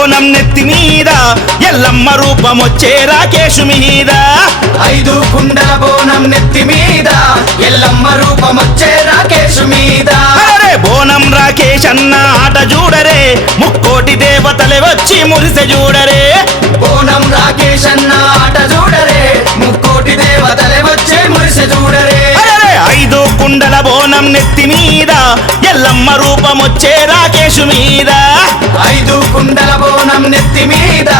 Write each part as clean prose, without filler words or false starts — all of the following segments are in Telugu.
బోనం నెత్తి మీద ఎల్లమ్మ రూపమొచ్చే రాకేశు మీద 5 కుండల బోనం నెత్తి మీద ఎల్లమ్మ రూపమొచ్చే రాకేశు మీద అరే బోనం రాకేష్ అన్న ఆట చూడరే ముక్కోటి దేవతలే వచ్చి మురిసె చూడరే బోనం రాకేష్ అన్న ఆట చూడరే ముక్కోటి దేవతలే వచ్చే మురిసె చూడరే 5 కుండల బోనం నెత్తి మీద ఎల్లమ్మ రూపమొచ్చే రాకేశు మీద 5 కుండల బోనం నెత్తి మీద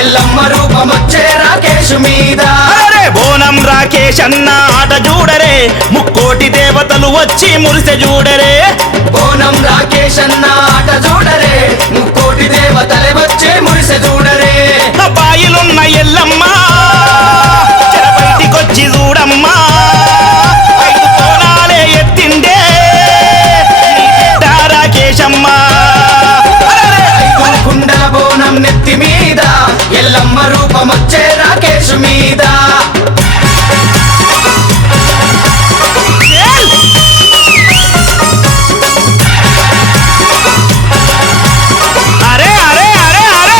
ఎల్లమ్మ రూపమొచ్చే రాకేశు మీద అరే బోనం రాకేష్ అన్న ఆట చూడరే ముక్కోటి దేవతలు వచ్చి మురిసె చూడరే బోనం రాకేష్ అన్న ఆట చూడరే ముక్కోటి దేవతలే వచ్చే మురిసె చూడరే బాయిలున్న ఎల్లమ్మ చెర బయటికొచ్చి చూడమ్మా 5 కోణాలే ఎత్తిండే రాకేశమ్మ 5 కుండల బోనం నెత్తి మీద ఎల్లమ్మ రూపమొచ్చే రాకేశు మీద అరే అరే అరే అరే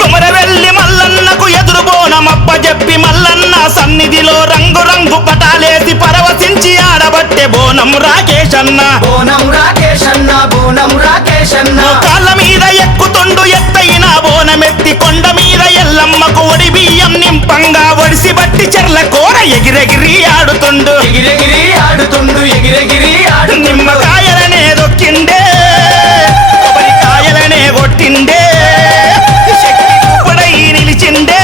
కుమరవెల్లి మల్లన్నకు ఎదురు బోనమప్ప చెప్పి మల్లన్న సన్నిధిలో రంగు రంగు పటాలేసి పరవశించి ఆడబట్టే బోనం రాకేష్ అన్న బోనం రాకేష్ అన్న బోనం రాకేష్ అన్న కాళ్ళ మీద ఎక్కుతుండు ఎత్తైన బోనమెత్తి కొండ మీద ఎల్లమ్మకు ఒడి బియ్యం నింపంగా ఒడిసి బట్టి చెర్ల కూర ఎగిరెగిరి ఆడుతుండు ఎగిరెగిరి ఆడుతుండు ఎగిరెగిరి ఆడుతుండు నిమ్మకాయలనే దొక్కిండే కొబ్బరికాయలనే కొట్టిండే శక్తి రూపుడై నిలిచిండే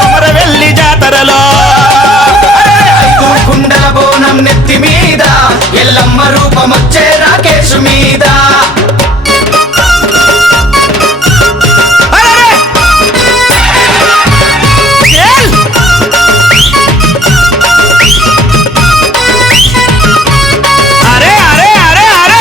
కొమరవెల్లి జాతరలో 5 కుండల బోనం నెత్తి మీద ఎల్లమ్మ రూపమొచ్చే రాకేశు మీద అరే! ఏల్! అరే అరే అరే అరే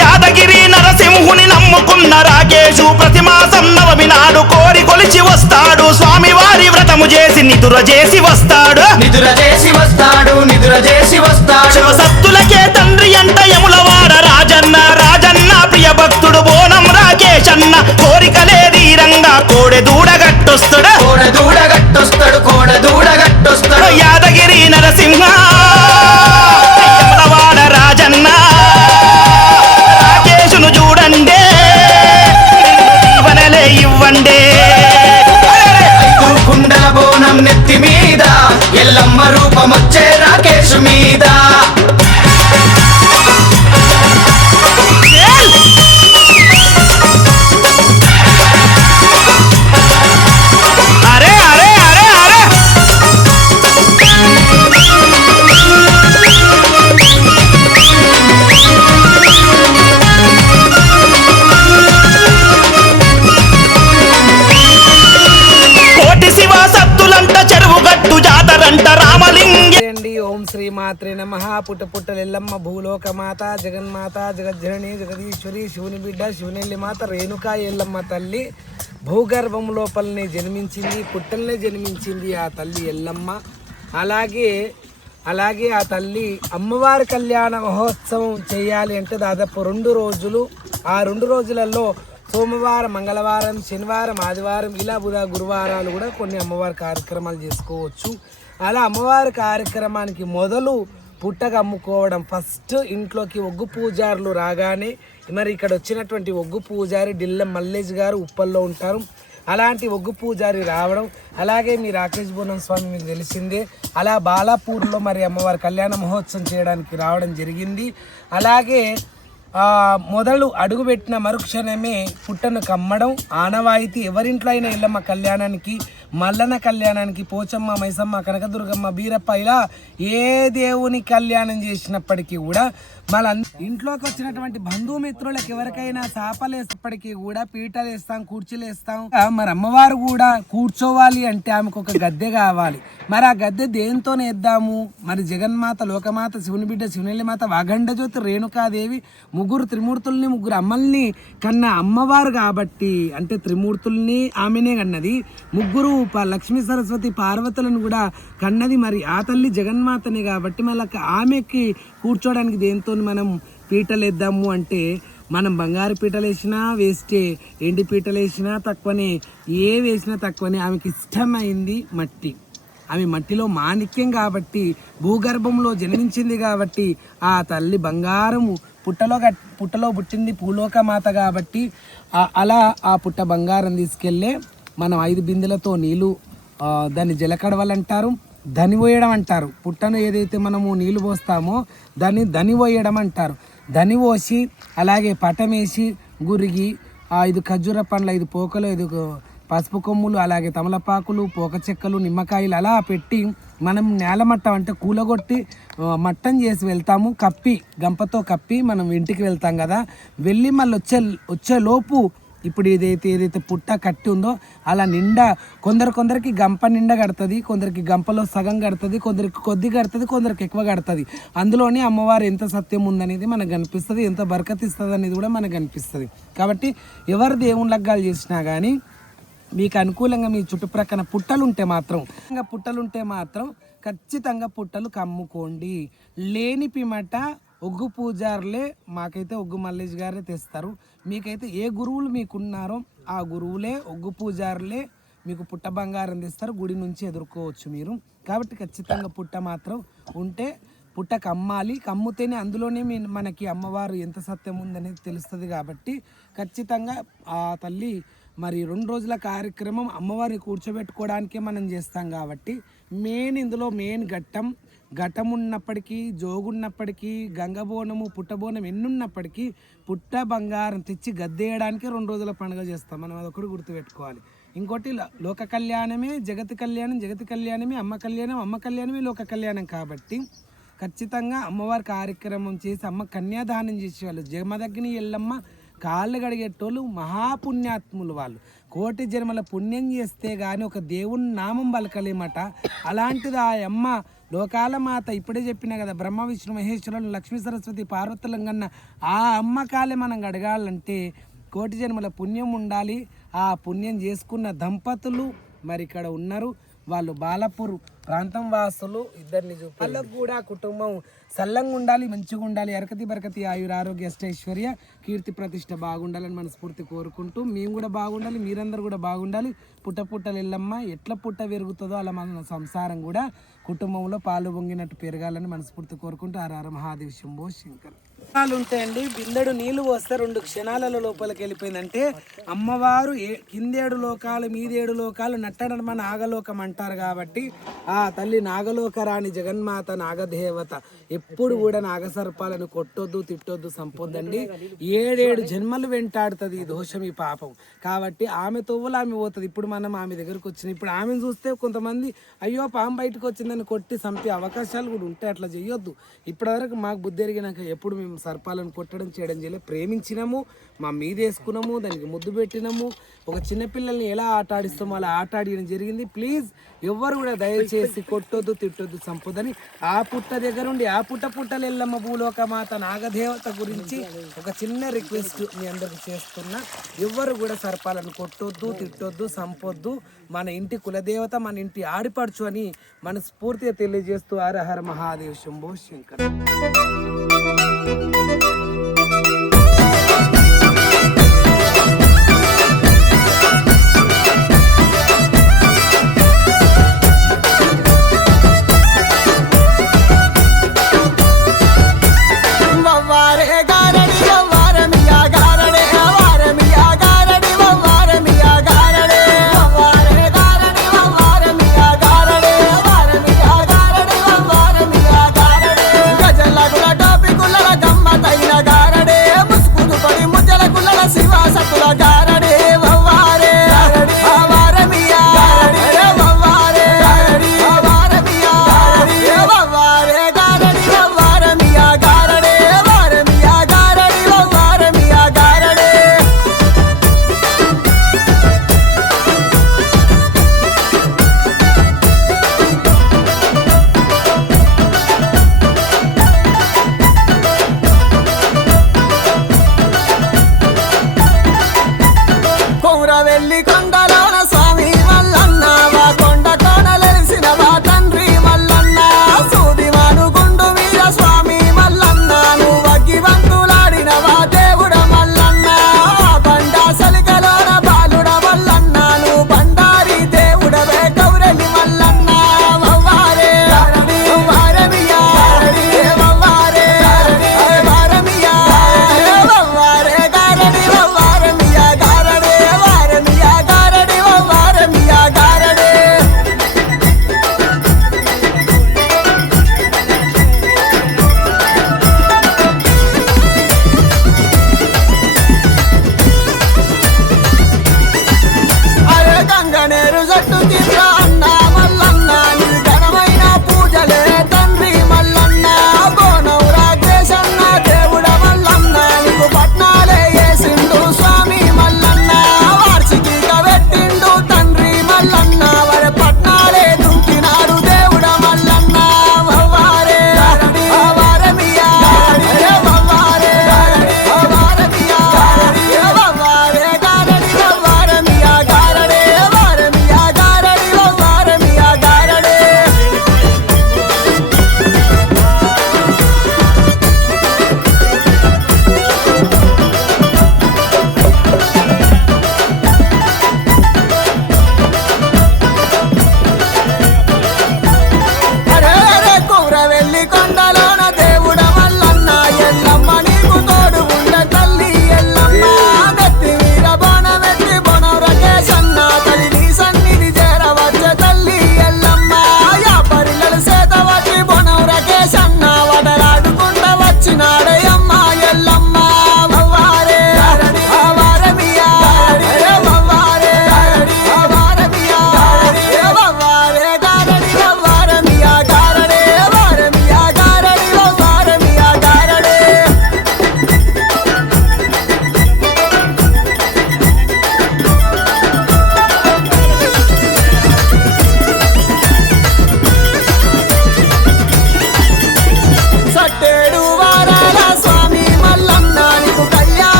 యాదగిరి నరసింహుని నమ్ముకున్న రాకేశు ప్రతి మాసం నవమి నాడు కోరి కొలిచి వస్తాడు స్వామివారి వ్రతము చేసి నిదుర చేసి వస్తాడు నిదుర చేసి వస్తాడు నిదుర చేసి వస్తాడు శివసత్తులకే తండ్రి అంట యములవాడ రాజన్న రాజన్న ప్రియ భక్తుడు బోనం రాకేష్ అన్న కోరికలే తీరంగా కోడె దూడగట్టొస్తాడు కోడ దూడగట్టొస్తాడు కోడ దూడగట్టొస్తాడు యాదగిరి నరసింహ యములవాడ రాజన్న రాకేశును చూడండే దీవెనలే ఇవ్వండే 5 కుండల బోనం నెత్తి మీద ఎల్లమ్మ రూపమొచ్చే రాకేశు మీద ఏల్! అరే అరే అరే అరే కోటి శివ సత్తులంట చెరువు గట్టు జాతరంట రామలింగ అండి ఓం శ్రీ మాత్రే నమః పుట్టపుట్టలెల్లమ్మ భూలోక మాత జగన్మాత జగజ్జనని జగదీశ్వరి శివుని బిడ్డ శివునెల్లి మాత రేణుకా ఎల్లమ్మ తల్లి భూగర్భం లోపలనే జన్మించింది పుట్టలనే జన్మించింది ఆ తల్లి ఎల్లమ్మ అలాగే ఆ తల్లి అమ్మవారి కళ్యాణ మహోత్సవం చేయాలి అంటే దాదాపు 2 రోజులు ఆ 2 రోజులలో సోమవారం మంగళవారం శనివారం ఆదివారం ఇలా గురువారాలు కూడా కొన్ని అమ్మవారి కార్యక్రమాలు చేసుకోవచ్చు. అలా అమ్మవారి కార్యక్రమానికి మొదలు పుట్టగా అమ్ముకోవడం. ఫస్ట్ ఇంట్లోకి ఒగ్గు పూజారులు రాగానే మరి ఇక్కడ వచ్చినటువంటి ఒగ్గు పూజారి డిల్లెం మల్లేష్ గారు ఉప్పల్లో ఉంటారు. అలాంటి ఒగ్గు పూజారి రావడం, అలాగే మీ రాకేష్ బోనం స్వామి మీకు తెలిసిందే, అలా బాలాపూర్లో మరి అమ్మవారి కళ్యాణ మహోత్సవం చేయడానికి రావడం జరిగింది. అలాగే మొదలు అడుగుపెట్టిన మరుక్షణమే పుట్టను కమ్మడం ఆనవాయితీ. ఎవరింట్లో అయినా ఎల్లమ్మ కళ్యాణానికి, మల్లన్న కళ్యాణానికి, పోచమ్మ, మైసమ్మ, కనకదుర్గమ్మ, బీరప్ప ఇలా ఏ దేవుని కళ్యాణం చేసినప్పటికీ కూడా మళ్ళీ ఇంట్లోకి వచ్చినటువంటి బంధుమిత్రులకు ఎవరికైనా చాపలు వేసేప్పటికీ కూడా పీటలు వేస్తాం, కుర్చీలు వేస్తాం. మరి అమ్మవారు కూడా కూర్చోవాలి అంటే ఆమెకు ఒక గద్దె కావాలి. మరి ఆ గద్దె దేంతో వేద్దాము? మరి జగన్మాత, లోకమాత, శివుని బిడ్డ శివుని మాత, వాగండ జ్యోతి, రేణుకాదేవి, ముగ్గురు త్రిమూర్తుల్ని, ముగ్గురు అమ్మల్ని కన్నా అమ్మవారు కాబట్టి, అంటే త్రిమూర్తుల్ని ఆమెనే కన్నది, ముగ్గురు లక్ష్మీ సరస్వతి పార్వతులను కూడా కన్నది. మరి ఆ తల్లి జగన్మాతనే కాబట్టి మళ్ళీ ఆమెకి కూర్చోడానికి దేంతో మనం పీటలు వేద్దాము అంటే, మనం బంగారు పీటలు వేసినా వేస్టే, ఎండి పీటలు వేసినా తక్కువనే, ఏ వేసినా తక్కువనే. ఆమెకి ఇష్టమైంది మట్టి. ఆమె మట్టిలో మాణిక్యం కాబట్టి, భూగర్భంలో జన్మించింది కాబట్టి, ఆ తల్లి బంగారము పుట్టలో పుట్టింది భూలోకమాత కాబట్టి, అలా ఆ పుట్ట బంగారం తీసుకెళ్ళే మనం 5 బిందెలతో నీళ్ళు, దాన్ని జలకడవలంటారు, ధని పోయడం అంటారు. పుట్టను ఏదైతే మనము నీళ్లు పోస్తామో దాన్ని ధని పోయడం అంటారు. ధని పోసి అలాగే పటమేసి గురిగి 5 ఖర్జూర పండ్లు, 5 పోకలు, 5 పసుపు కొమ్ములు, అలాగే తమలపాకులు, పోక చెక్కలు, నిమ్మకాయలు అలా పెట్టి మనం నేలమట్టం అంటే కూలగొట్టి మట్టం చేసి వెళ్తాము. కప్పి గంపతో కప్పి మనం ఇంటికి వెళ్తాం కదా. వెళ్ళి మళ్ళీ వచ్చే లోపు ఇప్పుడు ఏదైతే పుట్ట కట్టి ఉందో అలా నిండా కొందరికి గంప నిండా కడుతుంది, కొందరికి గంపలో సగం కడుతుంది, కొందరికి కొద్ది కడుతుంది, కొందరికి ఎక్కువ కడుతుంది. అందులోనే అమ్మవారు ఎంత సత్యం ఉందనేది మనకు కనిపిస్తుంది, ఎంత బరకతిస్తుంది అనేది కూడా మనకు కనిపిస్తుంది. కాబట్టి ఎవరు దేవుని లగ్గాలు చేసినా కానీ మీకు అనుకూలంగా మీ చుట్టుప్రక్కల పుట్టలుంటే మాత్రం ఖచ్చితంగా పుట్టలు కమ్ముకోండి. లేని పిమట ఒగ్గు పూజారులే, మాకైతే ఒగ్గు మల్లేష్ గారే తెస్తారు. మీకైతే ఏ గురువులు మీకున్నారో ఆ గురువులే, ఒగ్గు పూజారులే మీకు పుట్ట బంగారం తెస్తారు. గుడి నుంచి ఎదుర్కోవచ్చు మీరు. కాబట్టి ఖచ్చితంగా పుట్ట మాత్రం ఉంటే పుట్ట కమ్మాలి. కమ్ముతేనే అందులోనే మనకి అమ్మవారు ఎంత సత్యం ఉందనేది తెలుస్తుంది. కాబట్టి ఖచ్చితంగా ఆ తల్లి మరి 2 రోజుల కార్యక్రమం అమ్మవారిని కూర్చోబెట్టుకోవడానికే మనం చేస్తాం. కాబట్టి ఇందులో మెయిన్ ఘట్టం ఉన్నప్పటికీ, జోగున్నప్పటికీ, గంగబోనము, పుట్టబోనం ఎన్నున్నప్పటికీ పుట్ట బంగారం తెచ్చి గద్దేయడానికి 2 రోజుల పండుగ చేస్తాం. మనం అదొకటి గుర్తుపెట్టుకోవాలి. ఇంకోటి లోక కళ్యాణమే జగతి కళ్యాణం, జగతి కళ్యాణమే అమ్మ కళ్యాణం, అమ్మ కళ్యాణమే లోక కళ్యాణం. కాబట్టి ఖచ్చితంగా అమ్మవారి కార్యక్రమం చేసి అమ్మ కన్యాదానం చేసేవాళ్ళు, జమదగ్ని ఎల్లమ్మ కాళ్ళు కడిగేటోళ్ళు మహాపుణ్యాత్ములు. వాళ్ళు కోటి జన్మల పుణ్యం చేస్తే కానీ ఒక దేవుని నామం పలకలేమట. అలాంటిది ఆ అమ్మ లోకాల మాత, ఇప్పుడే చెప్పినా కదా, బ్రహ్మ విష్ణు మహేశ్వరులు, లక్ష్మీ సరస్వతి పార్వతులం కన్నా ఆ అమ్మ కాలే మనం అడగాలంటే కోటి జన్మల పుణ్యం ఉండాలి. ఆ పుణ్యం చేసుకున్న దంపతులు మరి ఇక్కడ ఉన్నారు. వాళ్ళు బాలపూర్ ప్రాంతం వాసులు. ఇద్దరిని చూపి వాళ్ళకు కూడా కుటుంబం సల్లంగా ఉండాలి, మంచిగా ఉండాలి, అరకతి బరకతి ఆయుర ఆరోగ్య అష్టైశ్వర్య కీర్తి ప్రతిష్ట బాగుండాలని మనస్ఫూర్తి కోరుకుంటూ, మేము కూడా బాగుండాలి, మీరందరూ కూడా బాగుండాలి. పుట్టలు ఎల్లమ్మ ఎట్లా పుట్ట పెరుగుతుందో అలా మన సంసారం కూడా కుటుంబంలో పాలు పొంగినట్టు పెరగాలని మనస్ఫూర్తి కోరుకుంటూ హర మహాదేవ్ శంభో శంకర్. ఉంటాయండి. బిందెడు నీళ్లు పోస్తే 2 క్షణాలలో లోపలికి వెళ్ళిపోయిందంటే అమ్మవారు కిందేడు లోకాలు మీదేడు లోకాలు నట్టడమ నాగలోకం అంటారు. కాబట్టి ఆ తల్లి నాగలోకరాణి జగన్మాత నాగదేవత ఎప్పుడు కూడా నాగసర్పాలను కొట్టొద్దు, తిట్టొద్దు, సంపొద్దండి. 7 జన్మలు వెంటాడుతుంది ఈ దోషం, ఈ పాపం. కాబట్టి ఆమె తోవులు ఆమె పోతుంది. ఇప్పుడు మనం ఆమె దగ్గరకు వచ్చిన ఇప్పుడు ఆమెను చూస్తే కొంతమంది అయ్యో పాము బయటకు వచ్చిందని కొట్టి చంపే అవకాశాలు కూడా ఉంటాయి. అట్లా చేయొద్దు. ఇప్పటివరకు మాకు బుద్ధి ఎరిగినాక ఎప్పుడు మేము సర్పాలను కొట్టడం చేయడం చేయలేదు. ప్రేమించినాము, మా మీద వేసుకున్నాము, దానికి ముద్దు పెట్టినాము. ఒక చిన్నపిల్లల్ని ఎలా ఆట ఆడిస్తామో అలా ఆట ఆడియడం జరిగింది. ప్లీజ్ ఎవ్వరు కూడా దయచేసి కొట్టొద్దు, తిట్టొద్దు, సంపొద్దని. ఆ పుట్ట దగ్గర ఉండి ఆ పుట్టలు ఎల్లమ్మ భూలోక మాత నాగదేవత గురించి ఒక చిన్న రిక్వెస్ట్ మీ అందరికి చేస్తున్నా. ఎవ్వరు కూడా సర్పాలను కొట్టొద్దు, తిట్టొద్దు, సంపొద్దు. మన ఇంటి కులదేవత, మన ఇంటి ఆడిపడుచు అని మనస్ఫూర్తిగా తెలియజేస్తూ హర హర మహాదేవ్ శంభో శంకర్. వవ్వారే గారడి